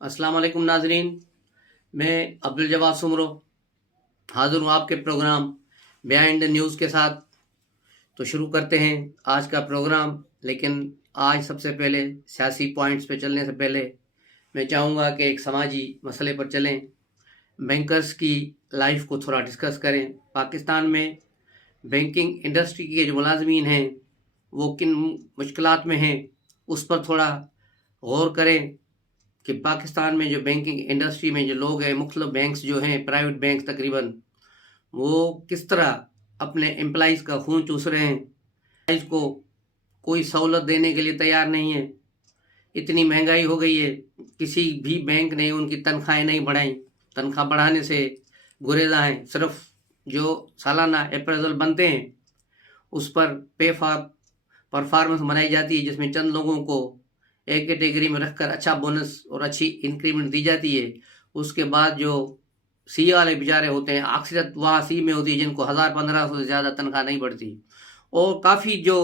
अस्सलाम वालेकुम नाजरीन। मैं अब्दुल जवाद सुमरो हाजिर हूँ आपके प्रोग्राम बिहाइंड द न्यूज़ के साथ। तो शुरू करते हैं आज का प्रोग्राम। लेकिन आज सबसे पहले सियासी पॉइंट्स पे चलने से पहले मैं चाहूँगा कि एक समाजी मसले पर चलें। बैंकर्स की लाइफ को थोड़ा डिस्कस करें। पाकिस्तान में बैंकिंग इंडस्ट्री के जो मुलाजमीन हैं वो किन मुश्किलात में हैं, उस पर थोड़ा गौर करें कि पाकिस्तान में जो बैंकिंग इंडस्ट्री में जो लोग हैं, मुख्तलिफ बैंक्स जो हैं, प्राइवेट बैंक तकरीबन, वो किस तरह अपने एम्प्लॉइज़ का खून चूस रहे हैं। एम्प्लॉइज़ को कोई सहूलत देने के लिए तैयार नहीं है। इतनी महंगाई हो गई है, किसी भी बैंक ने उनकी तनख्वाहें नहीं बढ़ाई। तनख्वाह बढ़ाने से गुरेज़ा हैं। सिर्फ जो सालाना अप्रेजल बनते हैं उस पर पे फॉर परफॉर्मेंस बनाई जाती है, जिसमें चंद लोगों को एक कैटेगरी में रखकर अच्छा बोनस और अच्छी इंक्रीमेंट दी जाती है। उसके बाद जो सी वाले बेचारे होते हैं, अक्सरियत वहाँ सी में होती है जिनको 1000-1500 से ज़्यादा तनख्वाह नहीं बढ़ती। और काफ़ी जो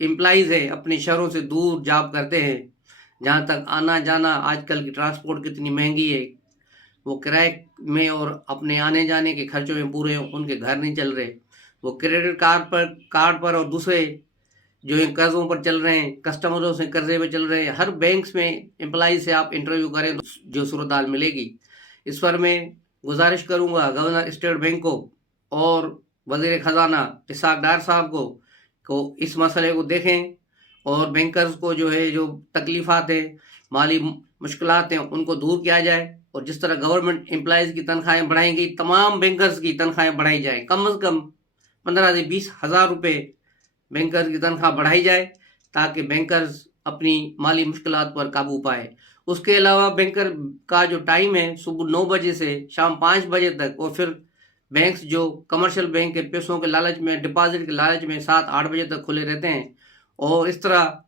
एम्प्लॉइज़ है अपने शहरों से दूर जॉब करते हैं, जहाँ तक आना जाना आजकल की ट्रांसपोर्ट कितनी महंगी है, वो किराए में और अपने आने जाने के खर्चों में पूरे उनके घर नहीं चल रहे। वो क्रेडिट कार्ड पर और दूसरे जो इन कर्ज़ों पर चल रहे हैं, कस्टमरों से कर्जे पे चल रहे हैं। हर बैंक्स में एम्प्लॉइज़ से आप इंटरव्यू करें तो जो सूरत हाल मिलेगी। इस पर मैं गुजारिश करूंगा गवर्नर स्टेट बैंक को और वज़ीर ख़जाना इसाक डार साहब को इस मसले को देखें और बैंकर्स को जो है जो तकलीफ़ात है, माली मुश्किलात हैं, उनको दूर किया जाए। और जिस तरह गवर्नमेंट एम्प्लॉइज़ की तनख्वाहें बढ़ाई गई, तमाम बैंकर्स की तनख्वाहें बढ़ाई जाए। कम से कम 15 से 20 हज़ार रुपये बैंकर्स की तनख्वाह बढ़ाई जाए ताकि बैंकर्स अपनी माली मुश्किलात पर काबू पाए। उसके अलावा बैंकर का जो टाइम है सुबह 9 बजे से शाम 5 बजे तक, और फिर बैंक्स जो कमर्शियल बैंक के पैसों के लालच में, डिपॉजिट के लालच में 7-8 बजे तक खुले रहते हैं। और इस तरह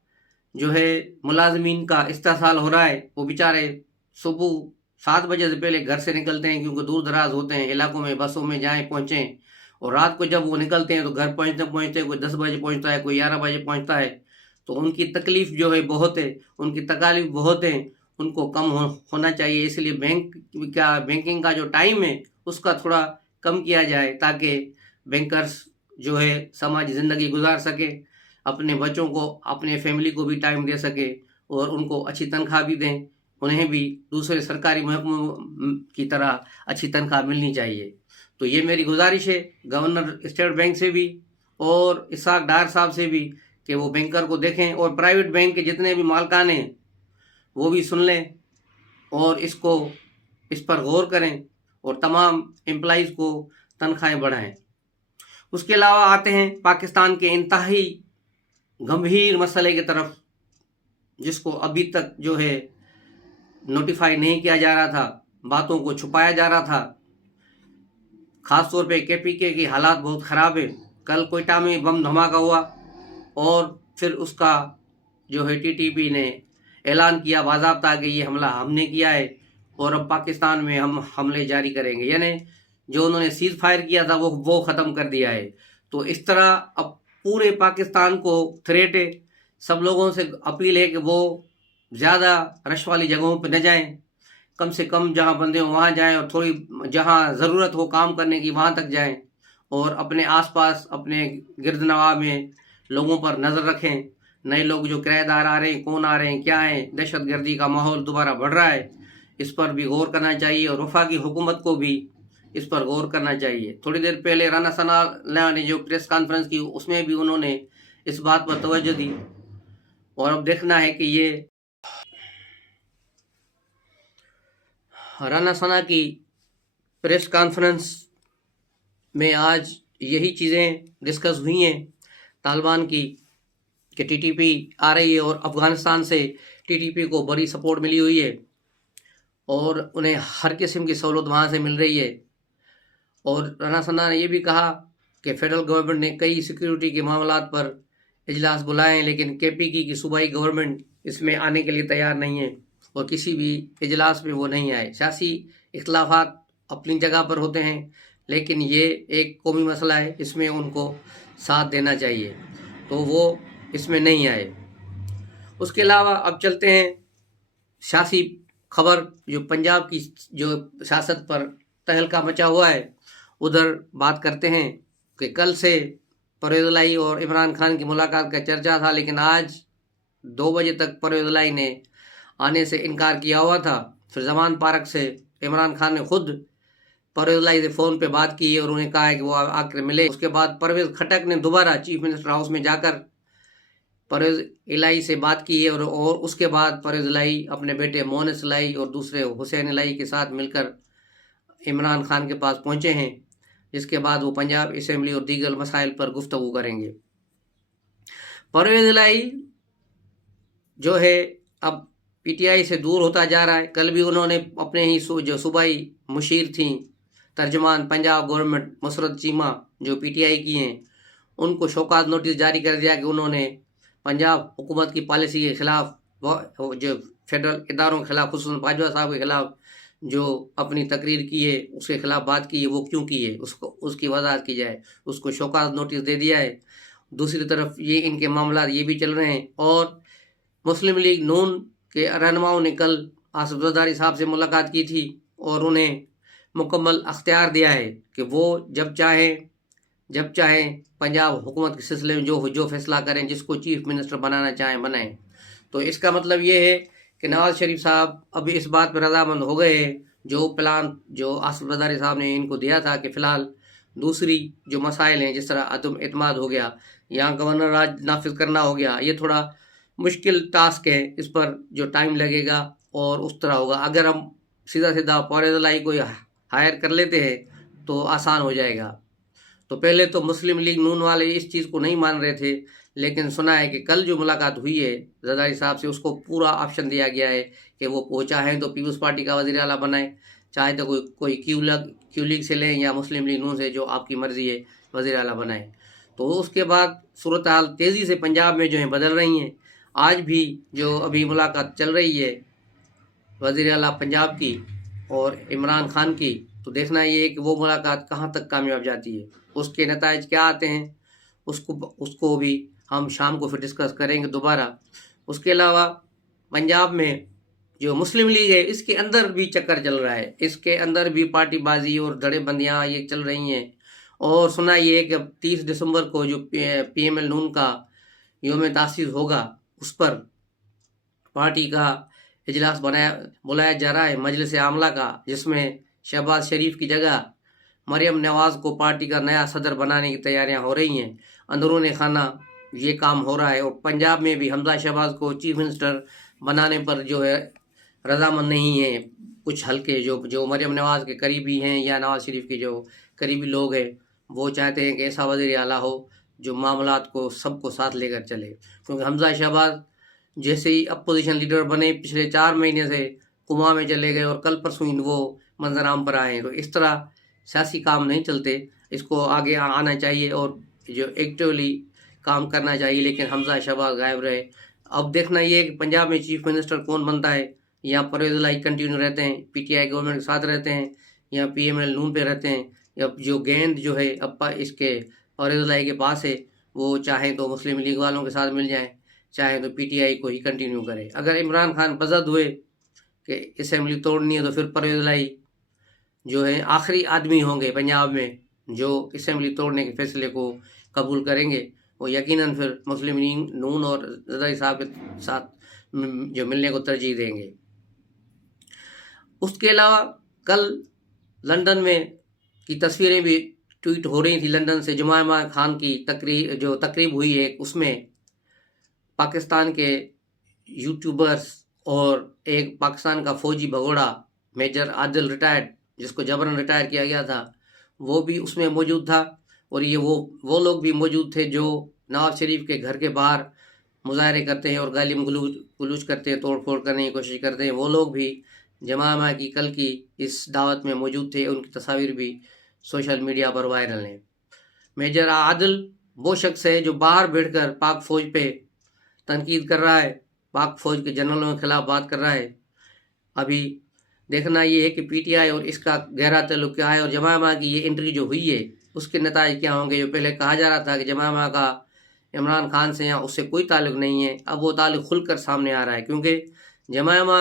जो है मुलाजमीन का इस्तेहसाल हो रहा है। वो बेचारे सुबह 7 बजे से पहले घर से निकलते हैं क्योंकि दूर दराज होते हैं इलाकों में, बसों में जाएँ पहुँचें, और रात को जब वो निकलते हैं तो घर पहुँचते पहुँचते कोई 10 बजे पहुँचता है, कोई 11 बजे पहुँचता है। तो उनकी तकलीफ़ जो है बहुत है, उनकी तकालीफ बहुत है, उनको कम होना चाहिए। इसलिए बैंकिंग का जो टाइम है उसका थोड़ा कम किया जाए ताकि बैंकर्स जो है समाजी ज़िंदगी गुजार सके, अपने बच्चों को, अपने फैमिली को भी टाइम दे सके और उनको अच्छी तनख्वाह भी दें। उन्हें भी दूसरे सरकारी महकमों की तरह अच्छी तनख्वाह मिलनी चाहिए। तो ये मेरी गुजारिश है गवर्नर स्टेट बैंक से भी और इसाक डार साहब से भी कि वो बैंकर को देखें, और प्राइवेट बैंक के जितने भी मालकान हैं वो भी सुन लें और इस पर गौर करें और तमाम एम्प्लॉइज़ को तनख्वाहें बढ़ाएं। उसके अलावा आते हैं पाकिस्तान के इंतहाई गंभीर मसले की तरफ, जिसको अभी तक जो है नोटिफाई नहीं किया जा रहा था, बातों को छुपाया जा रहा था। ख़ास तौर पे केपीके की हालात बहुत ख़राब है। कल कोयटा में बम धमाका हुआ और फिर उसका जो है टीटीपी ने ऐलान किया बाज़ाब्ता कि ये हमला हमने किया है और अब पाकिस्तान में हम हमले जारी करेंगे। यानी जो उन्होंने सीज़ फायर किया था वो ख़त्म कर दिया है। तो इस तरह अब पूरे पाकिस्तान को थ्रेट है। सब लोगों से अपील है कि वो ज़्यादा रश वाली जगहों पर न जाएं, कम से कम जहां बंदे हो वहां जाएं, और थोड़ी जहां ज़रूरत हो काम करने की वहां तक जाएं, और अपने आसपास अपने गिरदनवा में लोगों पर नज़र रखें। नए लोग जो किराएदार आ रहे हैं, कौन आ रहे हैं, क्या हैं, दहशतगर्दी का माहौल दोबारा बढ़ रहा है, इस पर भी गौर करना चाहिए और वफाकी हुकूमत को भी इस पर गौर करना चाहिए। थोड़ी देर पहले राना सना ने जो प्रेस कॉन्फ्रेंस की उसमें भी उन्होंने इस बात पर तवज्जो दी, और अब देखना है कि ये राना सना की प्रेस कॉन्फ्रेंस में आज यही चीज़ें डिस्कस हुई हैं तालिबान की, कि टीटीपी आ रही है और अफ़गानिस्तान से टीटीपी को बड़ी सपोर्ट मिली हुई है और उन्हें हर किस्म की सहूलत वहाँ से मिल रही है। और राना सना ने यह भी कहा कि फेडरल गवर्नमेंट ने कई सिक्योरिटी के मामलात पर इजलास बुलाए हैं, लेकिन केपीके की सूबाई गवर्नमेंट इसमें आने के लिए तैयार नहीं है और किसी भी इजलास में वो नहीं आए। सियासी इख्तलाफात अपनी जगह पर होते हैं, लेकिन ये एक कौमी मसला है, इसमें उनको साथ देना चाहिए, तो वो इसमें नहीं आए। उसके अलावा अब चलते हैं सियासी खबर जो पंजाब की जो सियासत पर तहलका मचा हुआ है उधर बात करते हैं कि कल से परवेज़ इलाही और इमरान खान की मुलाकात का चर्चा था, लेकिन आज 2 बजे तक परवेज़ इलाही ने आने से इनकार किया हुआ था। फिर जमान पार्क से इमरान खान ने खुद परवेज़ इलाही से फ़ोन पे बात की और उन्हें कहा है कि वो आकर मिले। उसके बाद परवेज़ खटक ने दोबारा चीफ मिनिस्टर हाउस में जाकर परवेज़ इलाही से बात की है और उसके बाद परवेज़ इलाही अपने बेटे मोहनिस इलाही और दूसरे हुसैन इलाही के साथ मिलकर इमरान खान के पास पहुंचे हैं, जिसके बाद वो पंजाब असेंबली और दीगर मसाइल पर गुफ्तगू करेंगे। परवेज़ इलाही जो है अब पीटीआई से दूर होता जा रहा है। कल भी उन्होंने अपने ही जो सूबाई मुशीर थी तर्जमान पंजाब गवर्नमेंट मसरत चीमा जो पीटीआई की हैं, उनको शोकाज नोटिस जारी कर दिया कि उन्होंने पंजाब हुकूमत की पॉलिसी के खिलाफ, जो फेडरल इदारों के खिलाफ, खुसूसन बाजवा साहब के खिलाफ जो अपनी तकरीर की है उसके खिलाफ बात की है, वो क्यों की है उसको उसकी वजाहत की जाए, उसको शोकाज नोटिस दे दिया है। दूसरी तरफ ये इनके मामला ये भी चल रहे हैं और मुस्लिम लीग नून के रहनुमाओं ने कल आसिफ ज़रदारी साहब से मुलाकात की थी और उन्हें मुकम्मल अख्तियार दिया है कि वो जब चाहें पंजाब हुकूमत के सिलसिले में जो फैसला करें, जिसको चीफ मिनिस्टर बनाना चाहें बनाएं। तो इसका मतलब ये है कि नवाज शरीफ साहब अभी इस बात पर रजामंद हो गए हैं, जो प्लान जो आसिफ ज़रदारी साहब ने इनको दिया था कि फ़िलहाल दूसरी जो मसाइल हैं, जिस तरह अदम एतमाद हो गया या गवर्नर राज नाफिज करना हो गया, ये थोड़ा मुश्किल टास्क है, इस पर जो टाइम लगेगा और उस तरह होगा। अगर हम सीधा परवेज़ इलाही को हायर कर लेते हैं तो आसान हो जाएगा। तो पहले तो मुस्लिम लीग नून वाले इस चीज़ को नहीं मान रहे थे, लेकिन सुना है कि कल जो मुलाकात हुई है ज़रदारी साहब से, उसको पूरा ऑप्शन दिया गया है कि वो चाहें तो पीपल्स पार्टी का वज़ीर आला बनाए, चाहे तो कोई क्यू लीग से लें या मुस्लिम लीग नून से, जो आपकी मर्ज़ी है, वज़ीर आला बनाए। तो उसके बाद सूरत हाल तेज़ी से पंजाब में जो है बदल रही हैं। आज भी जो अभी मुलाकात चल रही है वज़ीर आला पंजाब की और इमरान खान की, तो देखना ये है कि वो मुलाकात कहाँ तक कामयाब जाती है, उसके नताइज क्या आते हैं, उसको भी हम शाम को फिर डिस्कस करेंगे दोबारा। उसके अलावा पंजाब में जो मुस्लिम लीग है, इसके अंदर भी चक्कर चल रहा है, इसके अंदर भी पार्टीबाजी और धड़ेबंदियाँ ये चल रही हैं। और सुना ये है कि 30 दिसंबर को जो PML नून का योम तासीस होगा, उस पर पार्टी का इजलास बुलाया जा रहा है, मजलिस आमला का, जिसमें शहबाज शरीफ की जगह मरियम नवाज़ को पार्टी का नया सदर बनाने की तैयारियां हो रही हैं। अंदरूनी खाना ये काम हो रहा है और पंजाब में भी हमजा शहबाज को चीफ मिनिस्टर बनाने पर जो है रजामंद नहीं है कुछ हल्के जो मरियम नवाज़ के करीबी हैं या नवाज शरीफ के जो करीबी लोग हैं, वो चाहते हैं कि ऐसा वज़ीर आला हो जो मामलात को सबको साथ लेकर चले। क्योंकि हमजा शहबाज जैसे ही अपोजिशन लीडर बने, पिछले 4 महीने से कुमा में चले गए और कल परसों ही वो मंजराम पर आए। तो इस तरह सियासी काम नहीं चलते, इसको आगे आना चाहिए और जो एक्टिवली काम करना चाहिए, लेकिन हमजा शहबाज गायब रहे। अब देखना ये है कि पंजाब में चीफ मिनिस्टर कौन बनता है, या परवेज़ इलाही कंटिन्यू रहते हैं, PTI गवर्नमेंट के साथ रहते हैं, या PML नून पे रहते हैं, या जो गेंद जो है अब इसके परवेज़ इलाही के पास है, वो चाहें तो मुस्लिम लीग वालों के साथ मिल जाएं, चाहे तो PTI को ही कंटिन्यू करे। अगर इमरान खान बज़द हुए कि असेंबली तोड़नी है, तो फिर परवेज़ इलाही जो है आखिरी आदमी होंगे पंजाब में जो असेंबली तोड़ने के फैसले को कबूल करेंगे। वो यकीनन फिर मुस्लिम लीग नून और ज़रदारी साहब के साथ जो मिलने को तरजीह देंगे। उसके अलावा कल लंदन में की तस्वीरें भी ट्वीट हो रही थी, लंदन से जुमामा खान की तकरीब हुई है, उसमें पाकिस्तान के यूट्यूबर्स और एक पाकिस्तान का फौजी भगोड़ा मेजर आदिल रिटायर्ड, जिसको जबरन रिटायर किया गया था, वो भी उसमें मौजूद था। और ये वो लोग भी मौजूद थे जो नवाज शरीफ के घर के बाहर मुजाहरे करते हैं और गाली गलूज करते हैं, तोड़ फोड़ करने की कोशिश करते हैं। वो लोग भी जमामा की कल की इस दावत में मौजूद थे, उनकी तस्वीर भी सोशल मीडिया पर वायरल हैं। मेजर आदिल वो शख्स है जो बाहर बैठकर पाक फौज पे तनकीद कर रहा है, पाक फौज के जनरलों के खिलाफ बात कर रहा है। अभी देखना ये है कि PTI और इसका गहरा ताल्लुक क्या है, और जमामा की ये एंट्री जो हुई है उसके नताइज क्या होंगे। जो पहले कहा जा रहा था कि जमामा का इमरान खान से या उससे कोई ताल्लुक नहीं है, अब वो ताल्लुक खुलकर सामने आ रहा है, क्योंकि जमामा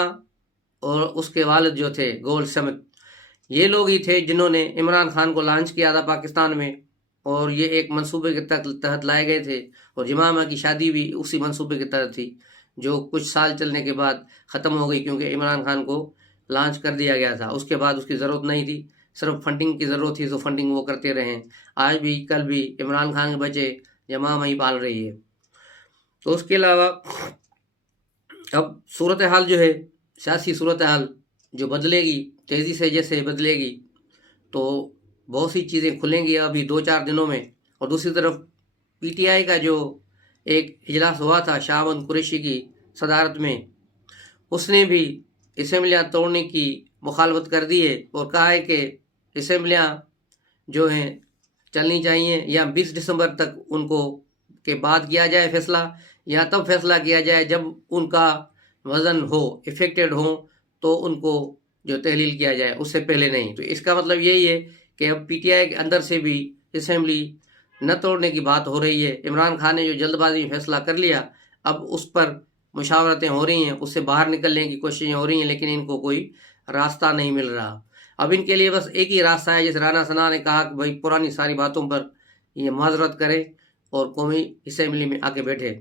اور اس کے والد جو تھے گول سمت، یہ لوگ ہی تھے جنہوں نے عمران خان کو لانچ کیا تھا پاکستان میں، اور یہ ایک منصوبے کے تحت لائے گئے تھے، اور جمامہ کی شادی بھی اسی منصوبے کے تحت تھی، جو کچھ سال چلنے کے بعد ختم ہو گئی کیونکہ عمران خان کو لانچ کر دیا گیا تھا۔ اس کے بعد اس کی ضرورت نہیں تھی، صرف فنڈنگ کی ضرورت تھی، تو فنڈنگ وہ کرتے رہے ہیں۔ آج بھی کل بھی عمران خان کے بچے جمامہ ہی پال رہی ہے۔ تو اس کے علاوہ اب صورتحال جو ہے، سیاسی صورتحال جو بدلے گی تیزی سے، جیسے بدلے گی تو بہت سی چیزیں کھلیں گی ابھی 2-4 دنوں میں۔ اور دوسری طرف پی ٹی آئی کا جو ایک اجلاس ہوا تھا شاہ محمود قریشی کی صدارت میں، اس نے بھی اسمبلیاں توڑنے کی مخالفت کر دی ہے اور کہا ہے کہ اسمبلیاں جو ہیں چلنی چاہیے، یا 20 دسمبر تک ان کو کے بعد کیا جائے فیصلہ، یا تب فیصلہ کیا جائے جب ان کا وزن ہو، افیکٹڈ ہوں، تو ان کو جو تحلیل کیا جائے، اس سے پہلے نہیں۔ تو اس کا مطلب یہی ہے کہ اب پی ٹی آئی کے اندر سے بھی اسمبلی نہ توڑنے کی بات ہو رہی ہے۔ عمران خان نے جو جلد بازی میں فیصلہ کر لیا، اب اس پر مشاورتیں ہو رہی ہیں، اس سے باہر نکلنے کی کوششیں ہو رہی ہیں، لیکن ان کو کوئی راستہ نہیں مل رہا۔ اب ان کے لیے بس ایک ہی راستہ ہے، جیسے رانا ثنا نے کہا کہ بھائی پرانی ساری باتوں پر یہ معذرت کرے اور قومی اسمبلی میں آ کے بیٹھے۔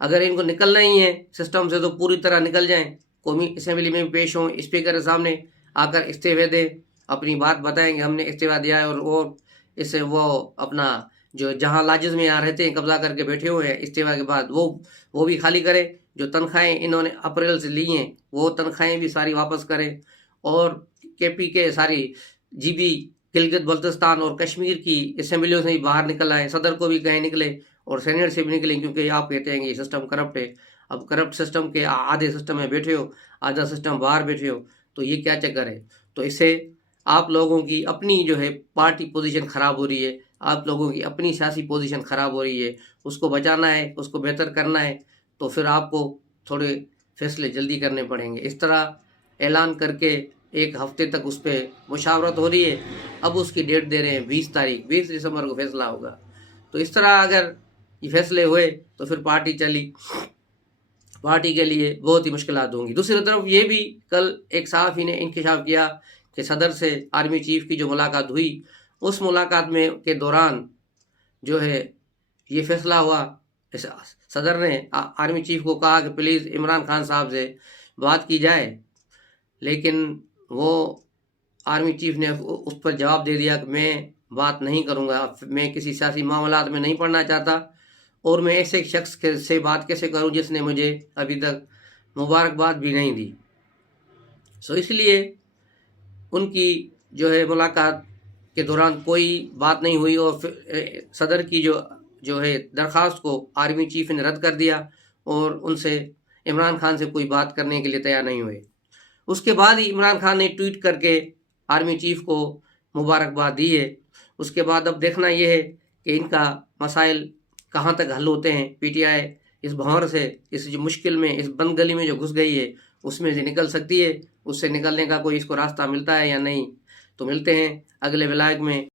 اگر ان کو نکلنا ہی ہے سسٹم سے تو پوری طرح نکل جائیں، قومی اسمبلی میں پیش ہوں، اسپیکر کے سامنے آ کر استعفے دیں، اپنی بات بتائیں کہ ہم نے استعفیٰ دیا ہے، اور اس سے وہ اپنا جو جہاں لاجز میں یہاں رہتے ہیں قبضہ کر کے بیٹھے ہوئے ہیں استعفیٰ کے بعد، وہ بھی خالی کرے۔ جو تنخواہیں انہوں نے اپریل سے لی ہیں وہ تنخواہیں بھی ساری واپس کریں، اور کے پی کے ساری جی بی گلگت بلتستان اور کشمیر کی اسمبلیوں سے بھی باہر نکل آئے، صدر کو بھی کہیں نکلے اور سینیٹ سے بھی نکلے، کیونکہ آپ کہتے ہیں کہ یہ سسٹم کرپٹ ہے۔ اب کرپٹ سسٹم کے آدھے سسٹم میں بیٹھے ہو، آدھا سسٹم باہر بیٹھے ہو، تو یہ کیا چکر ہے؟ تو اس سے آپ لوگوں کی اپنی جو ہے پارٹی پوزیشن خراب ہو رہی ہے، آپ لوگوں کی اپنی سیاسی پوزیشن خراب ہو رہی ہے۔ اس کو بچانا ہے، اس کو بہتر کرنا ہے، تو پھر آپ کو تھوڑے فیصلے جلدی کرنے پڑیں گے۔ اس طرح اعلان کر کے 1 ہفتے تک اس پہ مشاورت ہو رہی ہے، اب اس کی ڈیٹ دے رہے ہیں 20 دسمبر کو فیصلہ ہوگا۔ تو اس طرح اگر یہ فیصلے ہوئے تو پھر پارٹی چلی، پارٹی کے لیے بہت ہی مشکلات ہوں گی۔ دوسری طرف یہ بھی کل ایک صحافی نے انکشاف کیا کہ صدر سے آرمی چیف کی جو ملاقات ہوئی، اس ملاقات میں کے دوران جو ہے یہ فیصلہ ہوا، صدر نے آرمی چیف کو کہا کہ پلیز عمران خان صاحب سے بات کی جائے، لیکن وہ آرمی چیف نے اس پر جواب دے دیا کہ میں بات نہیں کروں گا، میں کسی سیاسی معاملات میں نہیں پڑھنا چاہتا، اور میں ایسے شخص سے بات کیسے کروں جس نے مجھے ابھی تک مبارکباد بھی نہیں دی۔ اس لیے ان کی جو ہے ملاقات کے دوران کوئی بات نہیں ہوئی، اور صدر کی جو ہے درخواست کو آرمی چیف نے رد کر دیا، اور ان سے عمران خان سے کوئی بات کرنے کے لیے تیار نہیں ہوئے۔ اس کے بعد ہی عمران خان نے ٹویٹ کر کے آرمی چیف کو مبارکباد دی ہے۔ اس کے بعد اب دیکھنا یہ ہے کہ ان کا مسائل کہاں تک حل ہوتے ہیں۔ پی ٹی آئی اس بھنور سے، اس جو مشکل میں، اس بند گلی میں جو گھس گئی ہے، اس میں سے نکل سکتی ہے، اس سے نکلنے کا کوئی اس کو راستہ ملتا ہے یا نہیں۔ تو ملتے ہیں اگلے ولاگ میں۔